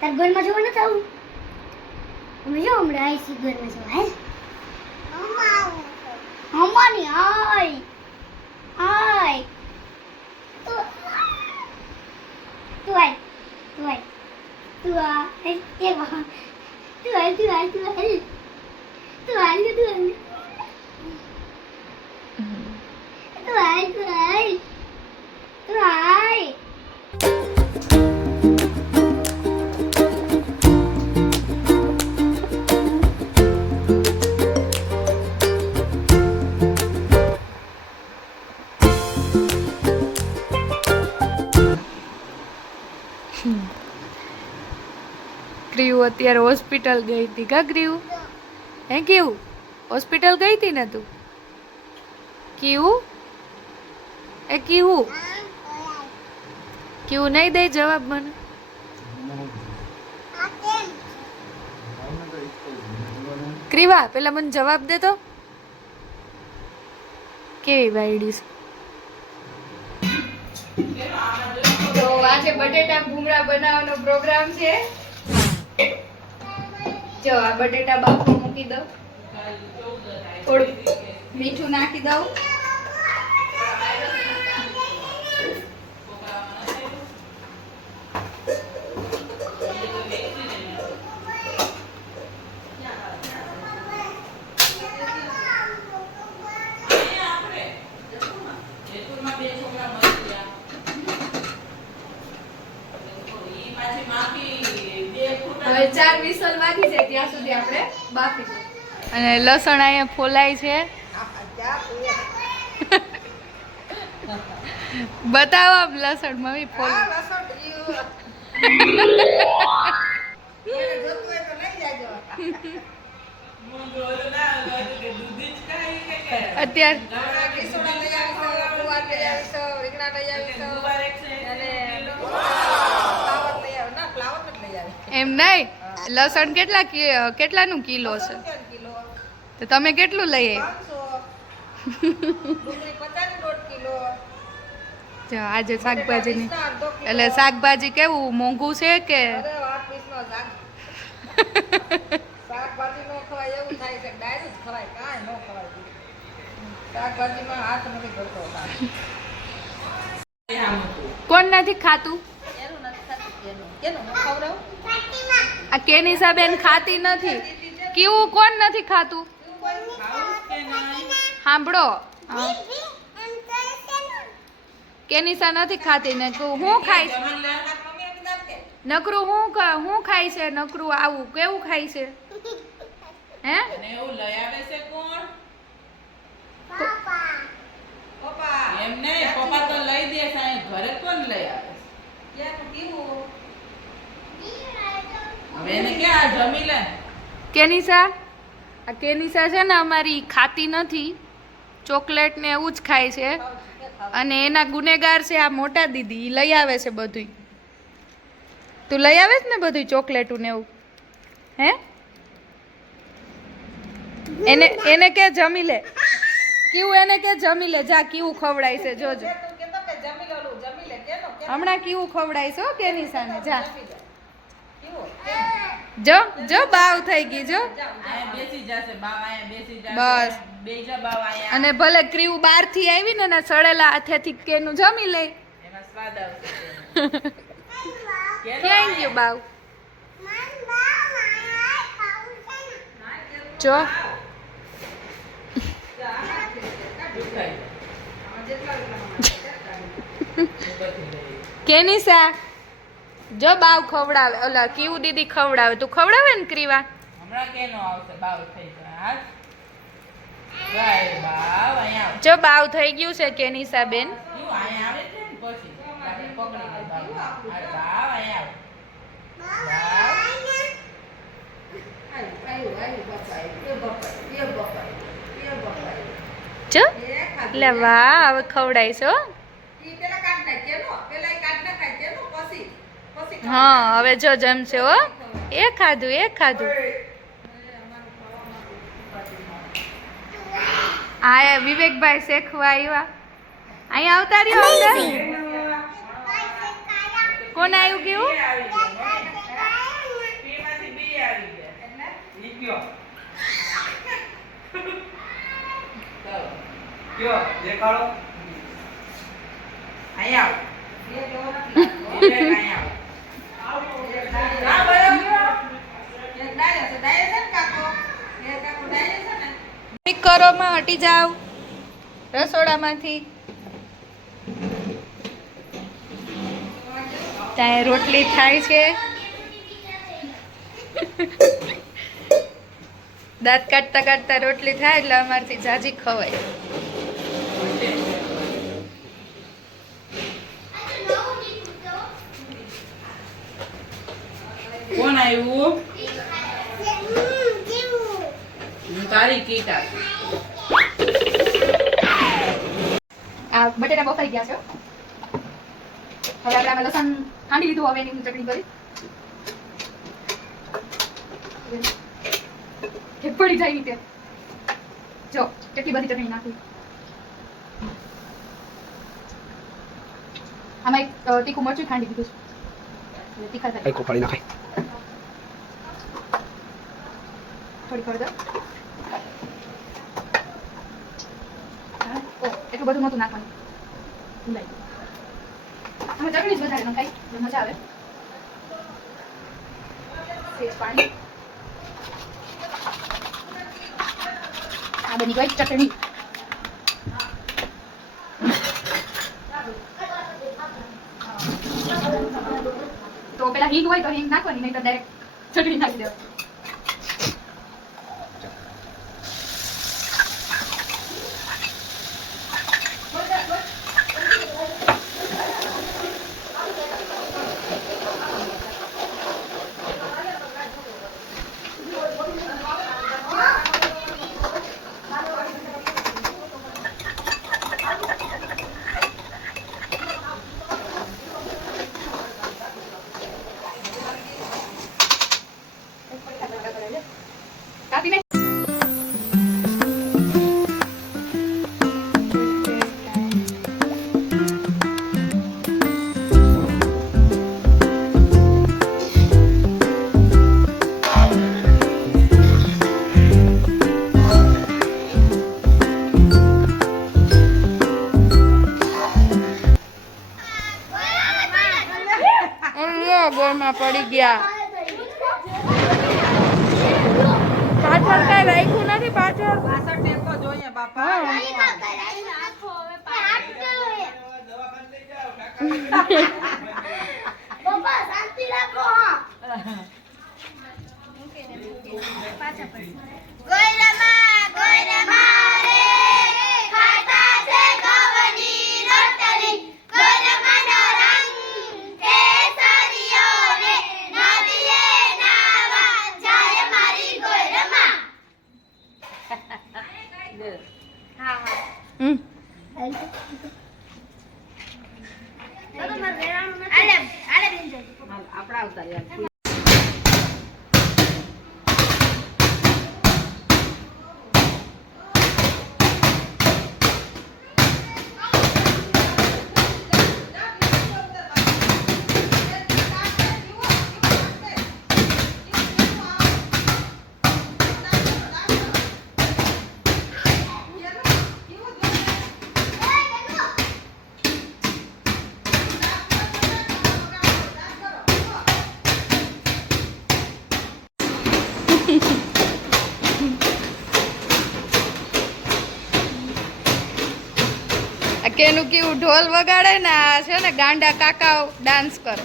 તાર ઘરમાં જવું નથી આવું? અમે જો હમણાં આઈસી ઘરમાં જવા હે મમ્માની આય આય તું આય તું આ એ વાહ તું આય તું આય તું આય તું આય તું આય તું આય તું આય તું આય ક્રીવ અત્યારે હોસ્પિટલ ગઈ હતી કા ક્રીવ હે કેવું હોસ્પિટલ ગઈ હતી ને તું કેવું એ કેવું કેવું નહીં દે જવાબ મને ક્રીવા પેલા મને જવાબ દે તો કેવી વાયડી તો આજે બટેટા ભૂંગળા બનાવવાનો પ્રોગ્રામ છે જો આ બટેટા બાફવા મૂકી દઉં થોડું મીઠું નાખી દઉં હવે 4 વિસલ વાગી જાય ત્યાં સુધી આપણે બાફીશું અને લસણ અહીંયા ફોલાય છે બતાવો આમ લસણ મમ્મી ફોલ એમ નહીં લસણ કેટલાનું કિલો છે તો તમે કેટલું લઈ જો આજે શાકભાજીની એટલે શાકભાજી કેવું મોંઘું છે કે કોણ નથી ખાતું આ કેનિસા બેન ખાતી નથી કેવું કોણ નથી ખાતું સાંભળો કેનિસા નથી ખાતી ને હું ખાઈશ નકરું હું ખાય છે નકરું આવું કેવું ખાય છે હે એવું લઈ આવે છે કોણ પપ્પા એમ નહીં પપ્પા તો લઈ દે સાહેબ ઘરે કોણ લઈ આવે ક્યાં કેવું હવે એને ક્યાં જમી લે કેનિસા આ કેનિસા છે ને અમારી ખાતી નથી ચોકલેટ ને એવું જ ખાય છે અને એના ગુનેગાર છે આ મોટા દીદી ઈ લઈ આવે છે બધું તું લઈ આવે છે ને બધું ચોકલેટું ને એવું હે એને કે જમી લે કેવું એને કે જમી લે જા કેવું ખવડાય છે જોજો હમણાં કેવું ખવડાય છે કેનિસાને જા જો બાવ થઈ ગઈ જો બેસી જશે બાવ આયા બેસી જશે બસ બેજા બાવ આયા અને ભલે ક્રીવ બહાર થી આવી ને સડેલા હાથેથી કેનું જમી લે એમાં સ્વાદ આવશે ક્યાં ગયું બાવ જો કેનિસા જો બાવ ખવડાવે ઓલા કેવું દીદી ખવડાવે તું ખવડાવે ને ક્રીવા હમણાં કેનો આવશે બાવ થઈ જાય હા ભાઈ બાવ અહીંયા જો બાવ થઈ ગયું છે કેનિસા બેન શું અહીંયા આવે છે ને પછી આપણે પકડી લે બાવ આ બાવ અહીંયા જો એટલે વાહ હવે ખવડાઈશ હો હા હવે જો જમશે હો એ ખાધું આ વિવેકભાઈ શેખવા આવ્યા અહીંયા આવતા રહ્યો અંદર કોણ આવ્યું કેવું કયો ચાલો કયો દેખાડો અહીંયા આવો એ કેવો નથી લાગતો અહીંયા આવો હા બરાબર એક ડાયસ છે ને કાકો એ કાકો ડાયસ છે ને સ્પીકરોમાં હટી જાવ રસોડામાંથી. ત્યાં રોટલી થાય છે. દાંત કાઢતા કાઢતા રોટલી થાય એટલે અમારથી જાજી ખવાય. કોણ આવ્યું તારી કીટ આ આ બટેટા બફાઈ ગયા છે. હવે આપણે આમાં લસણ ખાંડી લીધું. હવે એની ચટણી કરી કે પડી જાય રીતે. જો કેટલી બધી ચટણી નાખી. આમાં એક તીખું મરચું ખાંડી દીધું છે. તીખા થાય આખો પાડી નાખાય થોડી ખબર એટલું બધું નહોતું નાખવાનું. ભૂલાઈ ગયું. આમાં ચટણી જ વધારે નખાય એટલે મજા આવે. સેજ પાણી. આ બની ગઈ ચટણી. તો પેલા હિંગ હોય તો હિંગ નાખવાની, નહીં તો ડાયરેક્ટ ચટણી નાખી દેવાની. કાપી નાખ. ગોળમાં પડી ગયા. પાછળ કઈ રાખ્યું નથી. પાછળ પાછળ ટેકો જોઈએ બાપા પપ્પા શાંતિ રાખો. ગોયરામાં રે ખાતા છે ઘઉંની રોટલી. ગોયરામાંનો રંગ કેસરીયો રે. નદીએ નાવા જાય મારી ગોયરામાં. હા હા. આપણા ઉતાર્યા કેનું કેવું ઢોલ વગાડે ને આ છે ને ગાંડા કાકાઓ ડાન્સ કરે.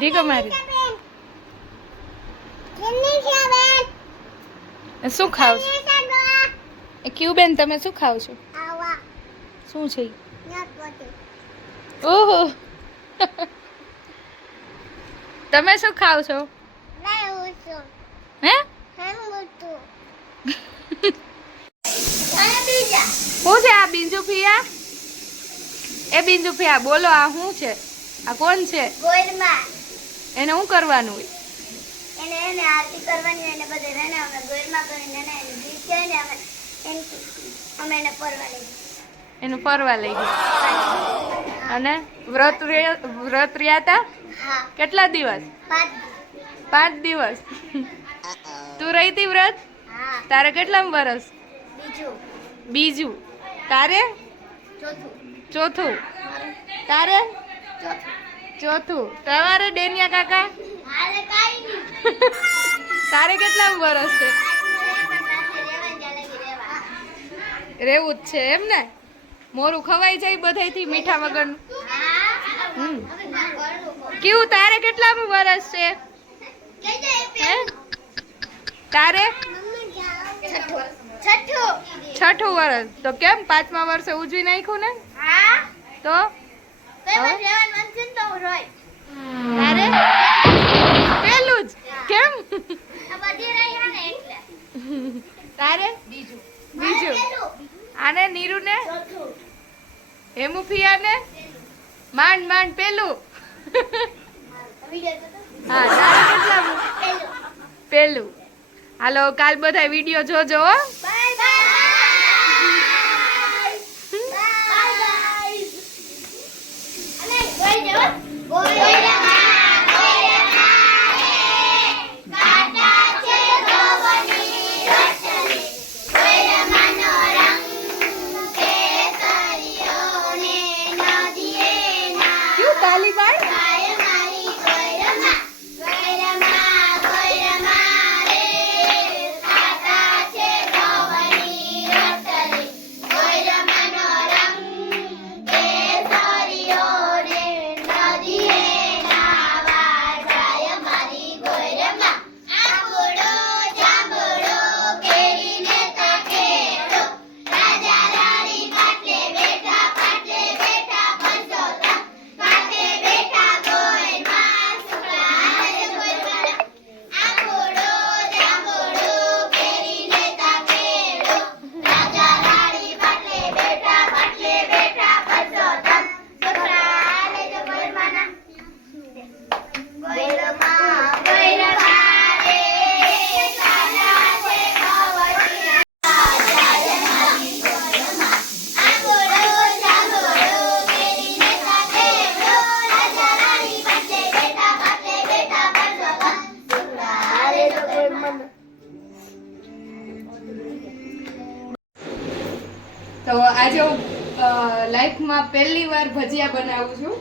ઢીકો મારી. શું ખાવ છો એ ક્યુ બેન તમે શું ખાવ છો આવા શું છે ઈ? ન્યા પોતે ઓહો તમે શું ખાવ છો લાય ઉસો હે હમ મુતુ આને બીજા શું છે આ બિંજુ ફિયા એ બિંજુ ફિયા બોલો આ શું છે આ કોણ છે ગોળમાં એને શું કરવાનું હોય એને આરતી કરવાની એને બધે રહેને અમે ગોળમાં કરીને એને ગીત છે ને અમે એને પરવા લઈ એનું ફરવા લઈ ગયા અને વ્રત રહ્યા તા હા કેટલા દિવસ 5 દિવસ તું રહી તી વ્રત હા તારે કેટલા વર્ષ બીજું બીજું તારે ચોથું તારે ચોથું તમારે ડેનિયા કાકા હાલે કાઈ નહીં તારે કેટલા વર્ષ છે રેવું જ છે એમ ને મોરું ખવાઈ જાય બધાયથી મીઠા વગરનું કેવું તારે કેટલા વર્ષ છે હે તારે છઠ્ઠું વર્ષ તો કેમ 5મા વર્ષે ઉજવી નાખ્યું ને તો તારે પેલું જ કેમ તારે બીજું આને નીરુ ને હેમુફિયા ને માંડ પેલું હા તારે કેટલામું પેલું હાલો કાલ બધા વિડીયો જોજો હો ક્યું તાલી બાળ તો આજે હું લાઈફમાં પહેલી વાર ભજીયા બનાવું છું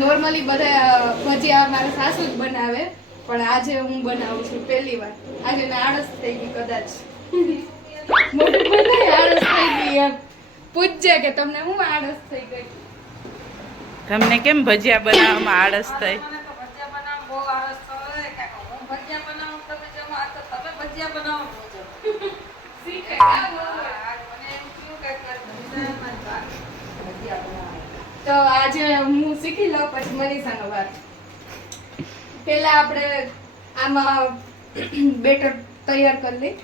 નોર્મલી બધા ભજીયા મારા સાસુ જ બનાવે પણ આજે હું બનાવું છું પહેલી વાર આજે ને આળસ થઈ ગઈ કદાચ મોટી બધાય આળસ થઈ ગઈ એમ પૂછજે કે તમને હું આળસ થઈ ગઈ તમને કેમ ભજીયા બનાવવામાં આળસ થઈ તો આજે હું શીખી લઉં પછી મનીષાનો વાર પહેલા આપણે આમાં બેટર તૈયાર કરી લઈ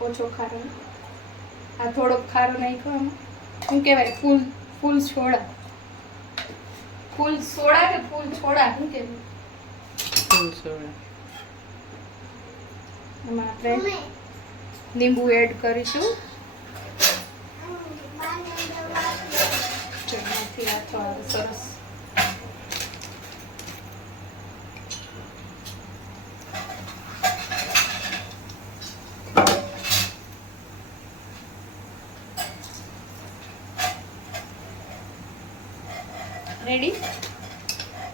ઓછો ખારો આ થોડોક ખારો નાખ્યો આમાં શું કહેવાય ફૂલ સોડા કે ફૂલ છોડા શું કહેવાય એમાં આપણે લીંબુ એડ કરીશું જેનાથી આ થોડું સરસ રેડી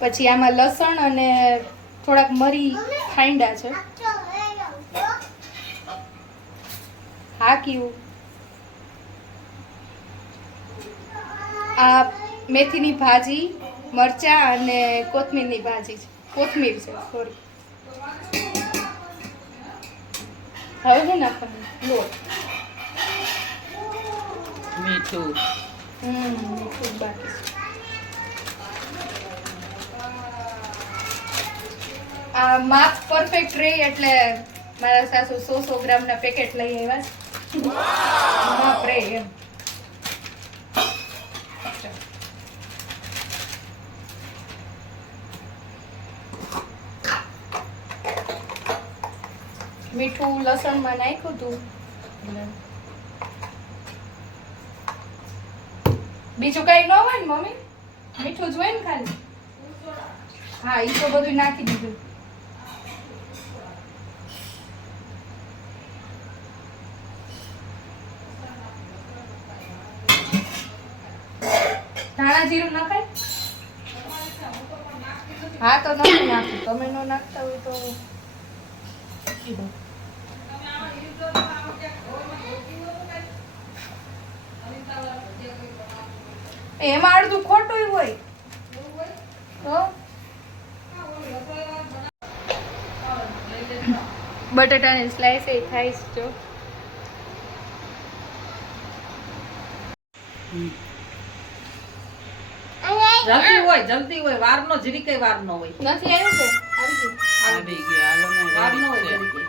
પછી આમાં લસણ અને થોડાક મરી ખાંડા છે હા કયું આ મેથીની ભાજી મરચાં અને કોથમીરની ભાજી છે કોથમીર છે સોરી હવે શું નાખવાનું લોટ મીઠું મીઠું બાકી છે. આ માપ પરફેક્ટ રહી એટલે મારા સાસુ 100 ગ્રામના પેકેટ લઈ આવ્યા માપ રહે એમ. મીઠું લસણમાં નાખ્યું હતું. બીજું કઈ ન હોય ને મમ્મી? મીઠું જ હોય ને ખાલી? હા એ તો બધું નાખી દીધું. ધાણા જીરું નખાય? હા તો નથી નાખ્યું. તમે ન નાખતા હોય તો એમાં અડધું ખોટું હોય તો બટાટાની સ્લાઈસ એ થાય છે જો. જલ્દી હોય વારનો જરી કઈ વાર નો હોય. નથી આવ્યું છે આવી ગયું. વાર નો હોય જરી કઈ.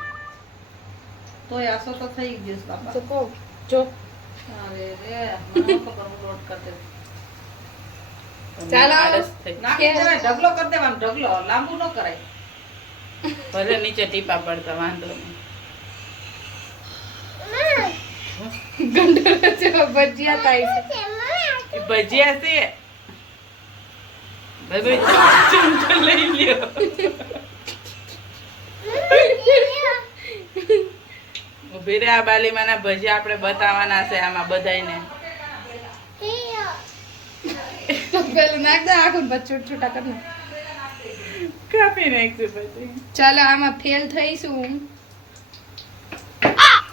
તોય આસો તો થઈ ગયો છે બાપા. તો કહો જો અરે રે મને ખબર હું લોટ કરી દે. ચાલો નાખી દેવાય ઢગલો કરી દેવાનો ઢગલો લાંબુ ન કરાય. ભલે નીચે ટીપા પડતા વાંધો નહીં. ગંડોળો જેવા ભજીયા થાય છે. એ ભજીયા છે ભાઈ ચમચો લઈ લ્યો. ઉભી રે આ બાલીમાના ભજીયા આપણે બતાવવાના છે આમાં બધાયને. તો પેલું નાખ દે આખું પછી છૂટા કરી નાખ. કાપી નાખશું પછી. ચાલો આમાં ફેલ થઈશું.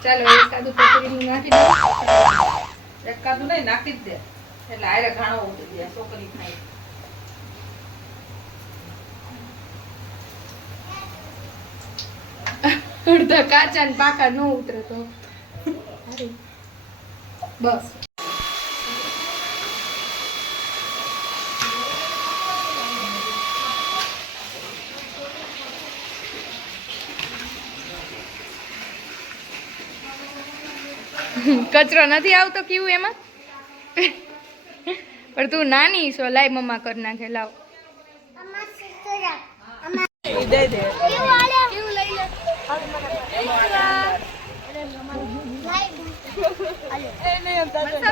ચાલો એકાદું પતરીનું નાખી દો. એકાદું નહીં નાખી જ દે એટલે આરે ઘાણો ઉતરી જાય છોકરી ખાય. અડધા કાચા ને પાકા ન ઉતરે તો બસ. કચરો નથી આવતો કેવું એમાં? પણ તું નાની છો. લાઈ મમ્મા કર નાખે. લાવ દે દે. કેવું લઈ લે.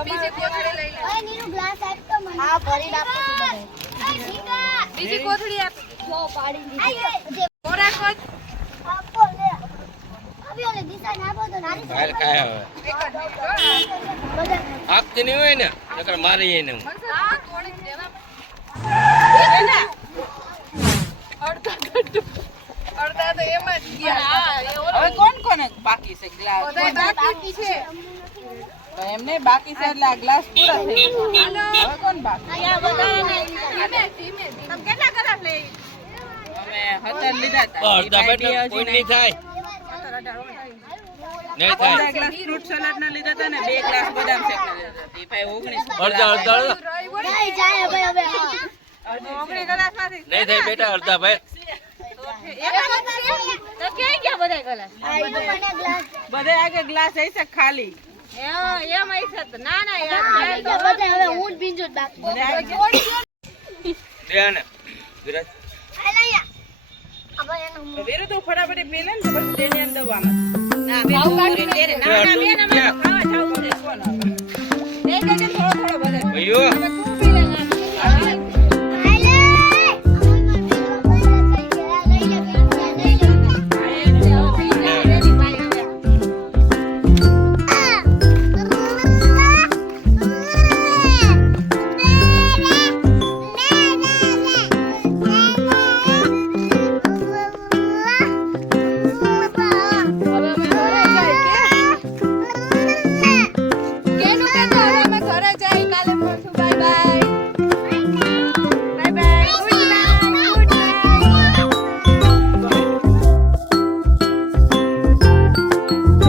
બીજી કોથળી લઈ લે. બીજી કોથળી આપ. ખોરાક જ. આપતી નહીં હોય ને નકર મારી એને હા, થોડીક દેવા. અડધા તો એમાં જ ગયા. હવે કોણ કોને બાકી છે ગ્લાસ? બધાય બાકી છે. એમને બાકી છે એટલે આ ગ્લાસ પૂરા થઈ ગયા. હવે કોણ બાકી? ધીમે ધીમે. તમે કેટલા કલાક લઈ? અમે 17 લીધા હતા. અડધા બેઠા કોઈ નહીં થાય નહીં થાય બધા ગ્લાસ ફ્રૂટ સલાડ ના લીધા હતા ને 2 ગ્લાસ બદામ શેક ના લીધા હતા. એ ભાઈ 19 અડધા અડધા નહીં થાય બેટા અડધા ભાઈ બધા આગળ ગ્લાસ હશે ખાલી. ધ્યાન વિરાજ વેરો તો ફટાફટ પી લે ને તો પછી તેની અંદર દવામાં. ભાવ કાઢીને. ના ના બેન અમે ખાવા જાવું છે. કોણ આવે?